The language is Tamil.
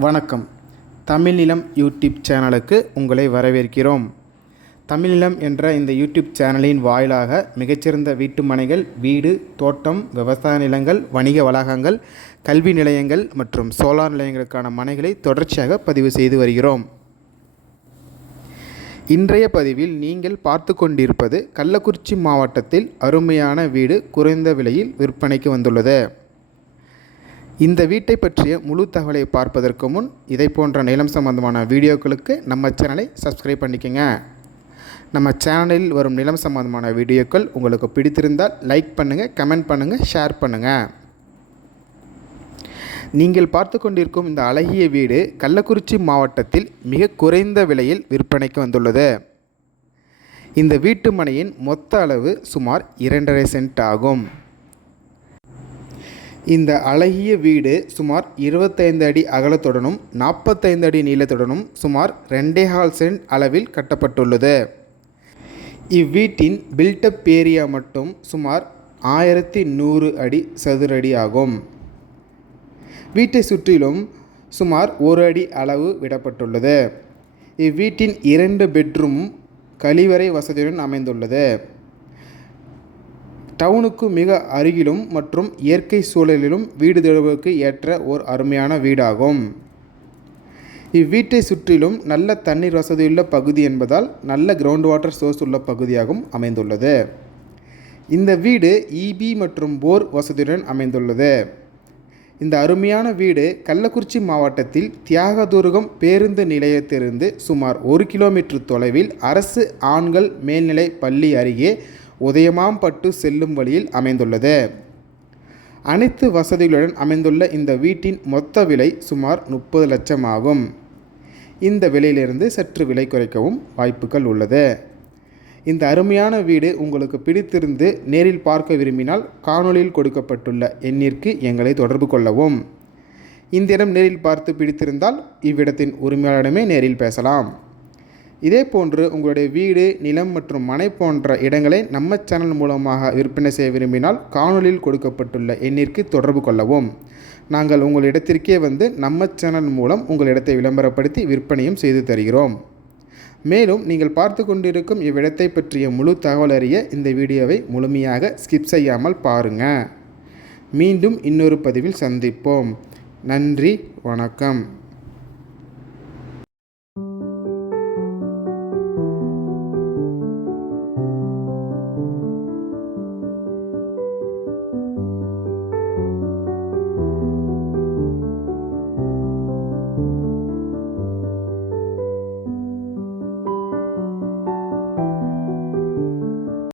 வணக்கம். தமிழ்நிலம் யூடியூப் சேனலுக்கு உங்களை வரவேற்கிறோம். தமிழ்நிலம் என்ற இந்த யூடியூப் சேனலின் வாயிலாக மிகச்சிறந்த வீட்டு மனைகள், வீடு, தோட்டம், விவசாய நிலங்கள், வணிக வளாகங்கள், கல்வி நிலையங்கள் மற்றும் சோலார் நிலையங்களுக்கான மனைகளை தொடர்ச்சியாக பதிவு செய்து வருகிறோம். இன்றைய பதிவில் நீங்கள் பார்த்து கொண்டிருப்பது கள்ளக்குறிச்சி மாவட்டத்தில் அருமையான வீடு குறைந்த விலையில் விற்பனைக்கு வந்துள்ளது. இந்த வீட்டை பற்றிய முழு தகவலை பார்ப்பதற்கு முன் இதை போன்ற நிலம் சம்பந்தமான வீடியோக்களுக்கு நம்ம சேனலை சப்ஸ்கிரைப் பண்ணிக்கோங்க. நம்ம சேனலில் வரும் நிலம் சம்பந்தமான வீடியோக்கள் உங்களுக்கு பிடித்திருந்தால் லைக் பண்ணுங்கள், கமெண்ட் பண்ணுங்கள், ஷேர் பண்ணுங்கள். நீங்கள் பார்த்து கொண்டிருக்கும் இந்த அழகிய வீடு கள்ளக்குறிச்சி மாவட்டத்தில் மிக குறைந்த விலையில் விற்பனைக்கு வந்துள்ளது. இந்த வீட்டு மனையின் மொத்த அளவு சுமார் 2.5 சென்ட் ஆகும். இந்த அழகிய வீடு சுமார் 25 அடி அகலத்துடனும் 45 அடி நீளத்துடனும் சுமார் 2.25 சென்ட் அளவில் கட்டப்பட்டுள்ளது. இவ்வீட்டின் பில்டப் ஏரியா மட்டும் சுமார் 1100 அடி சதுர அடி ஆகும். வீட்டை சுற்றிலும் சுமார் 1 அடி அளவு விடப்பட்டுள்ளது. இவ்வீட்டின் 2 பெட்ரூமும் கழிவறை வசதியுடன் அமைந்துள்ளது. டவுனுக்கு மிக அருகிலும் மற்றும் இயற்கை சூழலிலும் வீடு தேடுவதற்கு ஏற்ற ஒரு அருமையான வீடாகும். இவ்வீட்டை சுற்றிலும் நல்ல தண்ணீர் வசதியுள்ள பகுதி என்பதால் நல்ல கிரவுண்ட் வாட்டர் சோர்ஸ் உள்ள பகுதியாகவும் அமைந்துள்ளது. இந்த வீடு இபி மற்றும் போர் வசதியுடன் அமைந்துள்ளது. இந்த அருமையான வீடு கள்ளக்குறிச்சி மாவட்டத்தில் தியாகதுருகம் பேருந்து நிலையத்திலிருந்து சுமார் 1 கிலோமீட்டர் தொலைவில் அரசு ஆண்கள் மேல்நிலை பள்ளி அருகே உதயமாம்பட்டு செல்லும் வழியில் அமைந்துள்ளது. அனைத்து வசதிகளுடன் அமைந்துள்ள இந்த வீட்டின் மொத்த விலை சுமார் 30 லட்சம் ஆகும். இந்த விலையிலிருந்து சற்று விலை குறைக்கவும் வாய்ப்புகள் உள்ளது. இந்த அருமையான வீடு உங்களுக்கு பிடித்திருந்து நேரில் பார்க்க விரும்பினால் காணொளியில் கொடுக்கப்பட்டுள்ள எண்ணிற்கு எங்களை தொடர்பு கொள்ளவும். இந்த இடம் நேரில் பார்த்து பிடித்திருந்தால் இவ்விடத்தின் உரிமையாளரிடமே நேரில் பேசலாம். இதே போன்று உங்களுடைய வீடு, நிலம் மற்றும் மனை போன்ற இடங்களை நம்ம சேனல் மூலமாக விற்பனை செய்ய விரும்பினால் காணொளியில் கொடுக்கப்பட்டுள்ள எண்ணிற்கு தொடர்பு கொள்ளவும். நாங்கள் உங்கள் இடத்திற்கே வந்து நம்ம சேனல் மூலம் உங்கள் இடத்தை விளம்பரப்படுத்தி விற்பனையும் செய்து தருகிறோம். மேலும் நீங்கள் பார்த்து கொண்டிருக்கும் இவ்விடத்தை பற்றிய முழு தகவல் அறிய இந்த வீடியோவை முழுமையாக ஸ்கிப் செய்யாமல் பாருங்கள். மீண்டும் இன்னொரு பதிவில் சந்திப்போம். நன்றி, வணக்கம்.